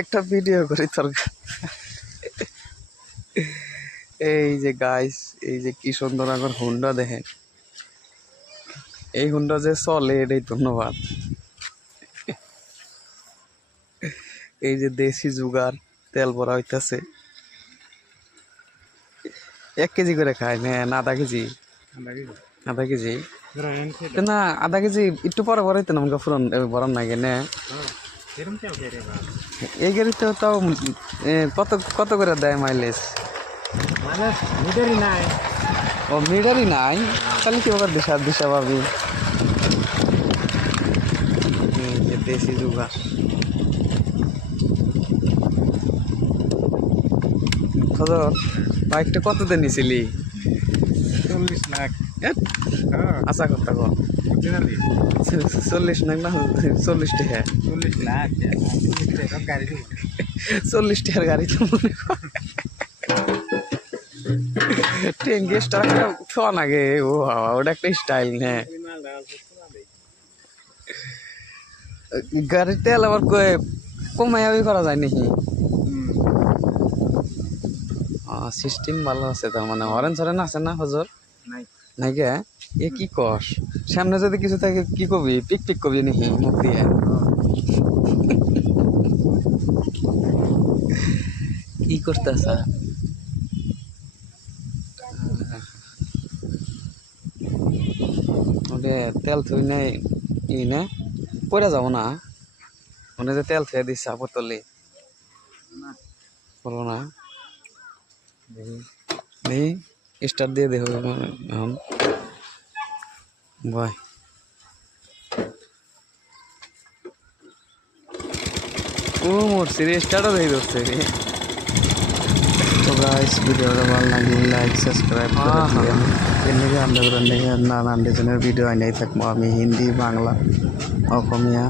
একটা ভিডিও করি তোর। এই যে গাইস, এই যে কি সুন্দর আমার হুন্ডা দেখেন। এই হুন্ডা যে চলে এটাই ধন্যবাদ। এই যে দেশি জুগার তেল ভরা হইতাছে। 1 কেজি করে খায় না আধা কেজি? আধা কেজি না, আধা কেজি একটু পরে পরে তো আমাকে ফুরন ভরান লাগে না। এই গাড়িতে তাও কত কত করে দেয় মাইলেজ? ও মিটারই নাই, তাহলে কি ওখানে দিশা দিশা পাবি। এই যে দেশি জুগার। খবর বাইকটা কত দিয়ে নিছিলি? 40 লাখ। আশা করতে গো 40 লাখ না 40 টাকা? 40 লাখ গাড়ি 40 টাকার গাড়ি তো মনে কর ট্রেন গেস্ট ফোন আগে। ও বাবা, ওটা একটা স্টাইল। হ্যাঁ, গাড়ির তেল আবার কমাই করা যায় নাকি? সিস্টেম ভালো আছে তার মানে। অরেঞ্জ অরেঞ্জ আছে না হজর? নাই কে? এ কি কস? সামনে যদি কিছু থাকে কি কবি? পিক পিক কবি নাকি মুখ দিয়ে? কি করতেছ? ওটা তেল থুই নাই ই না পড়ে যাব না? ওনে যে তেল থুয়ে দিচ্ছে বোতলে বলো না? দেখি স্টার্ট দিয়ে দেখো এখন। বাই। ও মরছি রে, স্টার্টও দেখি ধরছে রে। তো গাইস, ভিডিওটা ভালো লাগলে লাইক সাবস্ক্রাইব করে দিবেন। এর লিগে আন্ডারগ্রাউন্ড লিগে নানান ডিজাইনের ভিডিও আইনাই থাকবো আমি, হিন্দি, বাংলা, অসমীয়া।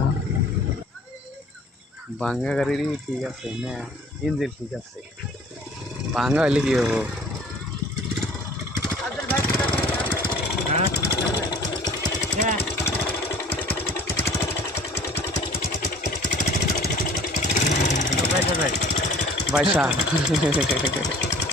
বাংলা গাড়িরই ঠিক আছে না, ইঞ্জিন ঠিক আছে। বাংলা হইলে কি হবো? পয়সা